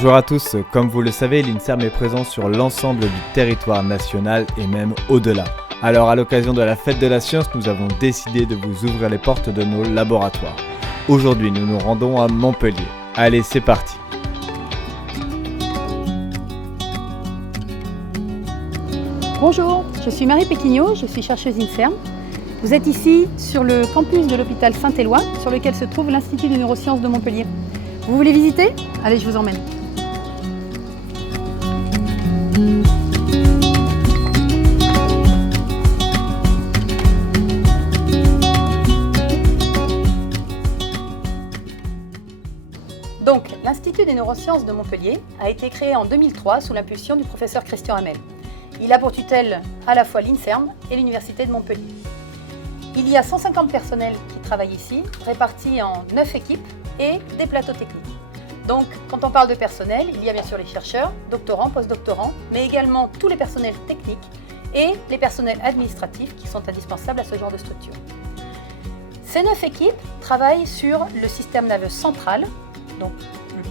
Bonjour à tous, comme vous le savez, l'INSERM est présent sur l'ensemble du territoire national et même au-delà. Alors à l'occasion de la fête de la science, nous avons décidé de vous ouvrir les portes de nos laboratoires. Aujourd'hui, nous nous rendons à Montpellier. Allez, c'est parti! Bonjour, je suis Marie Péquignot, je suis chercheuse INSERM. Vous êtes ici sur le campus de l'hôpital Saint-Éloi, sur lequel se trouve l'Institut des neurosciences de Montpellier. Vous voulez visiter? Allez, je vous emmène. Donc, l'Institut des neurosciences de Montpellier a été créé en 2003 sous l'impulsion du professeur Christian Hamel. Il a pour tutelle à la fois l'INSERM et l'Université de Montpellier. Il y a 150 personnels qui travaillent ici, répartis en 9 équipes et des plateaux techniques. Donc, quand on parle de personnel, il y a bien sûr les chercheurs, doctorants, postdoctorants, mais également tous les personnels techniques et les personnels administratifs qui sont indispensables à ce genre de structure. Ces 9 équipes travaillent sur le système nerveux central, donc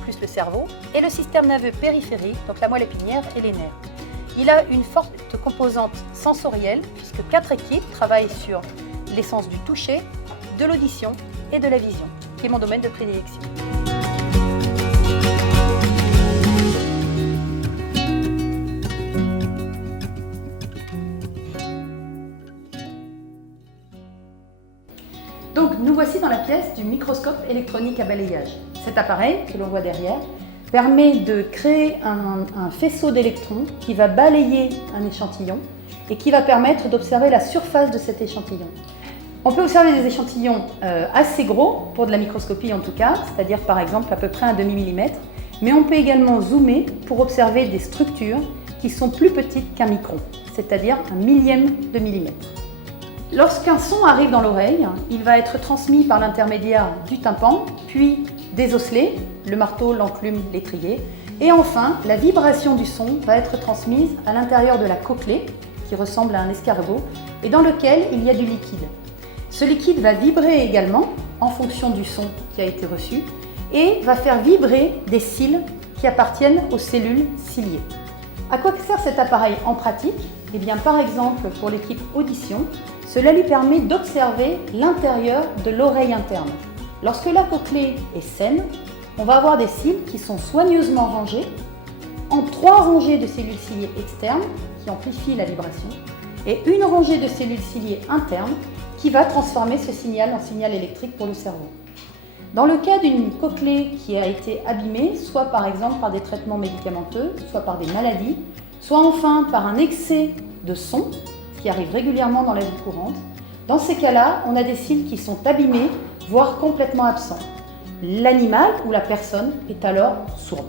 plus le cerveau, et le système nerveux périphérique, donc la moelle épinière et les nerfs. Il a une forte composante sensorielle, puisque 4 équipes travaillent sur les sens du toucher, de l'audition et de la vision, qui est mon domaine de prédilection. Donc, nous voici dans la pièce du microscope électronique à balayage. Cet appareil, que l'on voit derrière, permet de créer un faisceau d'électrons qui va balayer un échantillon et qui va permettre d'observer la surface de cet échantillon. On peut observer des échantillons assez gros, pour de la microscopie en tout cas, c'est-à-dire par exemple à peu près un demi-millimètre, mais on peut également zoomer pour observer des structures qui sont plus petites qu'un micron, c'est-à-dire un millième de millimètre. Lorsqu'un son arrive dans l'oreille, il va être transmis par l'intermédiaire du tympan, puis des osselets, le marteau, l'enclume, l'étrier, et enfin la vibration du son va être transmise à l'intérieur de la cochlée, qui ressemble à un escargot, et dans lequel il y a du liquide. Ce liquide va vibrer également en fonction du son qui a été reçu et va faire vibrer des cils qui appartiennent aux cellules ciliées. À quoi sert cet appareil en pratique? Eh bien, par exemple, pour l'équipe audition, cela lui permet d'observer l'intérieur de l'oreille interne. Lorsque la cochlée est saine, on va avoir des cils qui sont soigneusement rangés en 3 rangées de cellules ciliées externes qui amplifient la vibration et une rangée de cellules ciliées internes qui va transformer ce signal en signal électrique pour le cerveau. Dans le cas d'une cochlée qui a été abîmée, soit par exemple par des traitements médicamenteux, soit par des maladies, soit enfin par un excès de son, ce qui arrive régulièrement dans la vie courante, dans ces cas-là, on a des cils qui sont abîmés, voire complètement absents. L'animal ou la personne est alors sourde.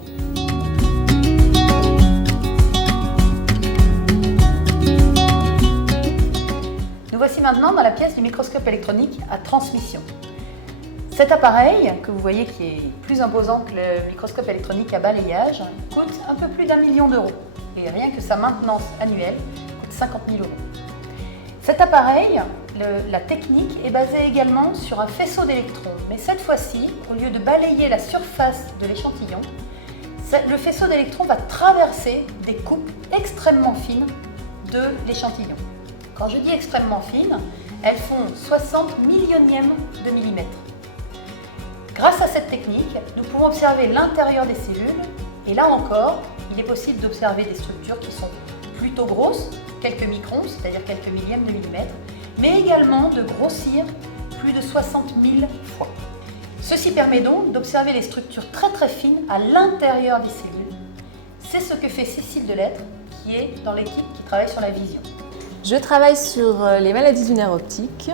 Nous voici maintenant dans la pièce du microscope électronique à transmission. Cet appareil, que vous voyez qui est plus imposant que le microscope électronique à balayage, coûte un peu plus d'1 million d'euros. Et rien que sa maintenance annuelle coûte 50 000 euros. Cet appareil, la technique est basée également sur un faisceau d'électrons. Mais cette fois-ci, au lieu de balayer la surface de l'échantillon, le faisceau d'électrons va traverser des coupes extrêmement fines de l'échantillon. Quand je dis extrêmement fines, elles font 60 millionièmes de millimètre. Grâce à cette technique, nous pouvons observer l'intérieur des cellules et là encore, il est possible d'observer des structures qui sont plutôt grosses, quelques microns, c'est-à-dire quelques millièmes de millimètre, mais également de grossir plus de 60 000 fois. Ceci permet donc d'observer les structures très très fines à l'intérieur des cellules. C'est ce que fait Cécile Delettre, qui est dans l'équipe qui travaille sur la vision. Je travaille sur les maladies du nerf optique,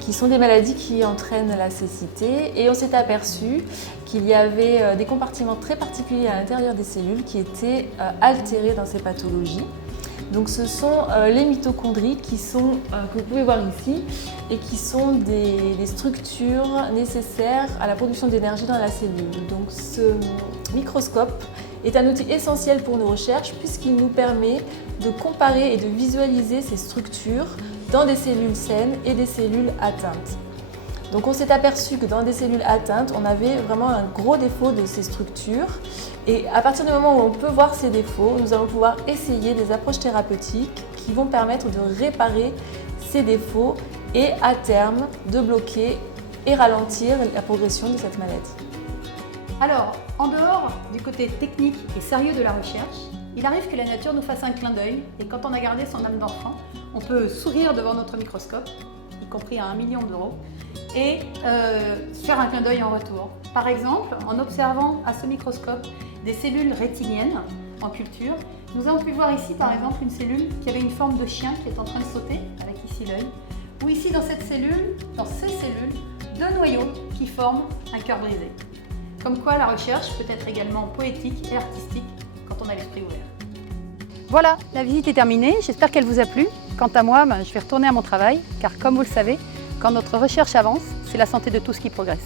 qui sont des maladies qui entraînent la cécité, et on s'est aperçu qu'il y avait des compartiments très particuliers à l'intérieur des cellules qui étaient altérés dans ces pathologies. Donc ce sont les mitochondries que vous pouvez voir ici et qui sont des structures nécessaires à la production d'énergie dans la cellule. Donc ce microscope est un outil essentiel pour nos recherches puisqu'il nous permet de comparer et de visualiser ces structures dans des cellules saines et des cellules atteintes. Donc on s'est aperçu que dans des cellules atteintes, on avait vraiment un gros défaut de ces structures. Et à partir du moment où on peut voir ces défauts, nous allons pouvoir essayer des approches thérapeutiques qui vont permettre de réparer ces défauts et à terme de bloquer et ralentir la progression de cette maladie. Alors, en dehors du côté technique et sérieux de la recherche, il arrive que la nature nous fasse un clin d'œil et quand on a gardé son âme d'enfant, on peut sourire devant notre microscope, y compris à 1 million d'euros, et faire un clin d'œil en retour. Par exemple, en observant à ce microscope des cellules rétiniennes en culture, nous avons pu voir ici par exemple une cellule qui avait une forme de chien qui est en train de sauter, avec ici l'œil, ou ici dans cette cellule, dans ces cellules, 2 noyaux qui forment un cœur brisé. Comme quoi la recherche peut être également poétique et artistique quand on a l'esprit ouvert. Voilà, la visite est terminée, j'espère qu'elle vous a plu. Quant à moi, je vais retourner à mon travail, car comme vous le savez, quand notre recherche avance, c'est la santé de tous qui progresse.